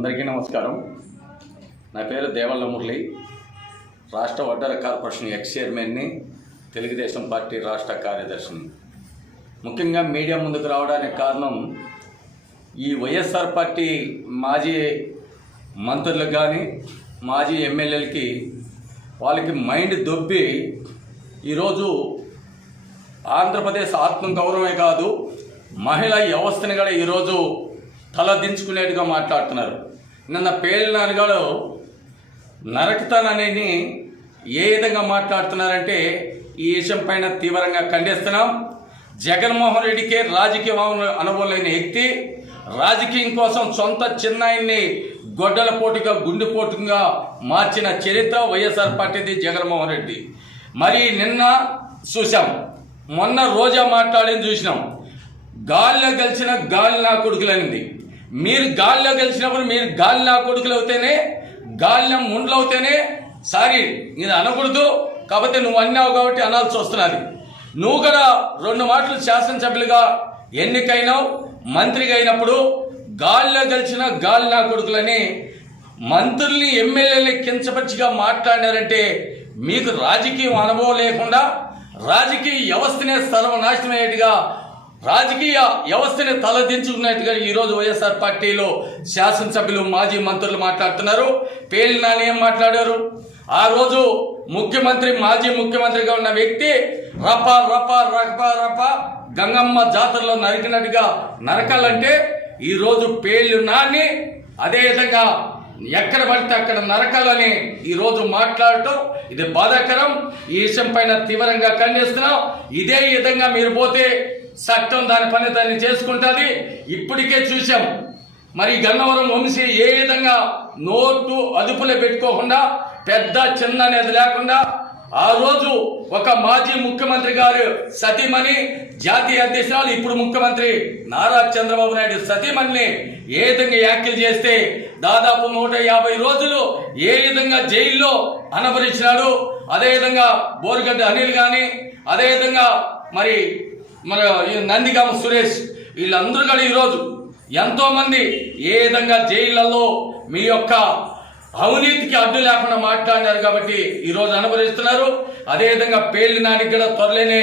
అందరికీ నమస్కారం. నా పేరు దేవల్ల మురళి. రాష్ట్ర వడ్డర కార్పొరేషన్ ఎక్స్ చైర్మన్ని తెలుగుదేశం పార్టీ రాష్ట్ర కార్యదర్శిని. ముఖ్యంగా మీడియా ముందుకు రావడానికి కారణం ఈ వైఎస్ఆర్ పార్టీ మాజీ మంత్రులకు కానీ మాజీ ఎమ్మెల్యేలకి వాళ్ళకి మైండ్ దొబ్బి ఈరోజు ఆంధ్రప్రదేశ్ ఆత్మగౌరవమే కాదు మహిళా వ్యవస్థని కూడా ఈరోజు తలదించుకునేట్టుగా మాట్లాడుతున్నారు. నిన్న పేలినాలుగాడు నరకుతాననేది ఏ విధంగా మాట్లాడుతున్నారంటే ఈ విషయం పైన తీవ్రంగా ఖండిస్తున్నాం. జగన్మోహన్ రెడ్డికే రాజకీయ అనుభవం లేని వ్యక్తి రాజకీయం కోసం సొంత చిన్నాయిని గొడ్డల పోటుగా గుండెపోటుగా మార్చిన చరిత్ర వైఎస్ఆర్ పార్టీది జగన్మోహన్ రెడ్డి. మరి నిన్న చూసాం మొన్న రోజా మాట్లాడింది చూసినాం. గాలిలో గెలిచిన గాలి నా కొడుకులనింది మీరు గాలిలో గెలిచినప్పుడు మీరు గాలి నా కొడుకులు అవుతేనే గాలిన ముండ్లు అవుతేనే సారీ నేను అనకూడదు కాకపోతే నువ్వు అన్నావు కాబట్టి అనాల్సి వస్తున్నది. నువ్వు కూడా రెండు మాటలు శాసనసభ్యులుగా ఎన్నికైనావు మంత్రిగా అయినప్పుడు గాలిలో గెలిచిన గాలి నా కొడుకులని మంత్రుల్ని ఎమ్మెల్యేని కించపరిచిగా మాట్లాడినారంటే మీకు రాజకీయం అనుభవం లేకుండా రాజకీయ వ్యవస్థనే సర్వనాశనమయ్యేట్టుగా రాజకీయ వ్యవస్థని తలదించుకున్నట్టుగా ఈరోజు వైఎస్ఆర్ పార్టీలో శాసనసభ్యులు మాజీ మంత్రులు మాట్లాడుతున్నారు. పేలి నాని ఏం మాట్లాడారు? ఆ రోజు ముఖ్యమంత్రి మాజీ ముఖ్యమంత్రిగా ఉన్న వ్యక్తి రప రప రప రప గంగమ్మ జాతరలో నరికినట్టుగా నరకాలంటే ఈరోజు పేర్లు నాని అదేవిధంగా ఎక్కడ పడితే అక్కడ నరకాలని ఈరోజు మాట్లాడటం ఇది బాధాకరం. ఈ విషయం పైన తీవ్రంగా ఖండిస్తున్నాం. ఇదే విధంగా మీరు పోతే చట్టం దాని పని దాన్ని చేసుకుంటుంది. ఇప్పటికే చూసాం మరి గన్నవరం వంశీ ఏ విధంగా నోటు అదుపులో పెట్టుకోకుండా పెద్ద చిన్న అనేది లేకుండా ఆ రోజు ఒక మాజీ ముఖ్యమంత్రి గారు సతీమణి జాతీయ అధ్యక్షురాలు ఇప్పుడు ముఖ్యమంత్రి నారా చంద్రబాబు నాయుడు సతీమణిని ఏ విధంగా వ్యాఖ్యలు చేస్తే దాదాపు నూట యాభై రోజులు ఏ విధంగా జైల్లో అనబరించినాడు అదేవిధంగా బోరుగడ్డ అనిల్ కానీ అదేవిధంగా మరి మన ఈ నందిగామ సురేష్ వీళ్ళందరూ కూడా ఈరోజు ఎంతోమంది ఏ విధంగా జైళ్ళలో మీ యొక్క అవినీతికి అడ్డు లేకుండా మాట్లాడినారు కాబట్టి ఈరోజు అనుభవిస్తున్నారు. అదేవిధంగా పేర్లు నానికి కూడా త్వరలోనే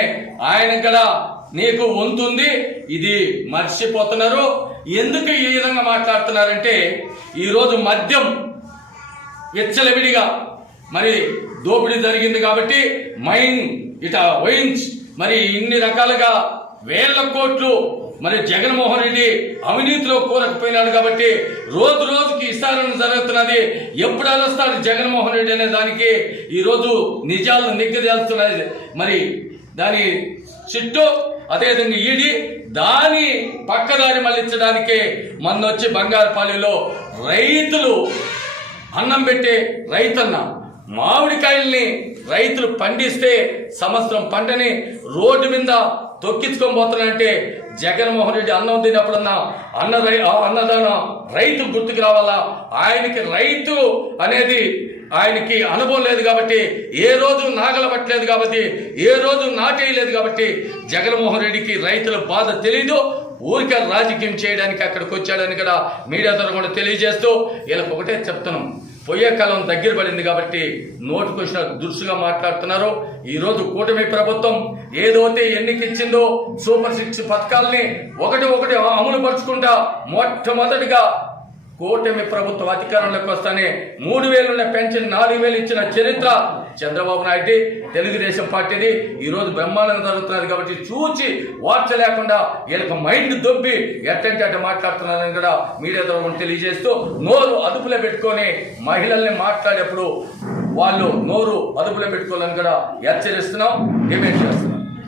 ఆయన కూడా నీకు వంతుంది. ఇది మర్చిపోతున్నారు. ఎందుకు ఈ విధంగా మాట్లాడుతున్నారంటే ఈరోజు మద్యం విచ్చలవిడిగా మరి దోపిడీ జరిగింది కాబట్టి మైన్ ఇట వైన్స్ మరి ఇన్ని రకాలుగా వేల కోట్లు మరి జగన్మోహన్ రెడ్డి అవినీతిలో కూరకపోయినాడు కాబట్టి రోజు రోజుకి విస్తారణ జరుగుతున్నది. ఎప్పుడు అలస్తాడు జగన్మోహన్ రెడ్డి అనే దానికి? ఈరోజు నిజాలను నిగ్గజేస్తున్నది. మరి దాని చుట్టూ అదేవిధంగా ఈడి దాని పక్కదారి మళ్ళించడానికే మొన్న వచ్చి రైతులు అన్నం పెట్టే రైతన్న మామిడికాయల్ని రైతులు పండిస్తే సంవత్సరం పంటని రోడ్డు మీద తొక్కించుకొని పోతున్నారంటే జగన్మోహన్ రెడ్డి అన్నం తినప్పుడన్నా అన్న అన్నదానం రైతు గుర్తుకు రావాలా? ఆయనకి రైతు అనేది ఆయనకి అనుభవం లేదు కాబట్టి ఏ రోజు నాగల పట్టలేదు కాబట్టి ఏ రోజు నాటేయలేదు కాబట్టి జగన్మోహన్ రెడ్డికి రైతుల బాధ తెలీదు. ఊరికే రాజకీయం చేయడానికి అక్కడికి వచ్చాడని కూడా మీడియా ద్వారా కూడా తెలియజేస్తూ వీళ్ళకి ఒకటే చెప్తున్నాం. పోయే కాలం దగ్గర పడింది కాబట్టి నోటుకు వచ్చిన దురుసుగా మాట్లాడుతున్నారు ఈరోజు కూటమి ప్రభుత్వం ఏదైతే ఎన్నికిచ్చిందో సూపర్ సిక్స్ పథకాల్ని ఒకటి ఒకటి అమలు పరుచుకుంటా మొట్టమొదటిగా కూటమి ప్రభుత్వం అధికారంలోకి వస్తానే మూడు వేలున్న పెన్షన్ నాలుగు వేలు ఇచ్చిన చరిత్ర చంద్రబాబు నాయుడు తెలుగుదేశం పార్టీది. ఈ రోజు బ్రహ్మాండంగా జరుగుతున్నది కాబట్టి చూచి వార్చ లేకుండా వీళ్ళకి మైండ్ దొబ్బి ఎట్టంటే అట్ట మాట్లాడుతున్నారని కూడా మీడియా ద్వారా తెలియజేస్తూ నోరు అదుపులో పెట్టుకొని మహిళల్ని మాట్లాడేప్పుడు వాళ్ళు నోరు అదుపులో పెట్టుకోవాలని కూడా హెచ్చరిస్తున్నాం డిమాండ్ చేస్తున్నాం.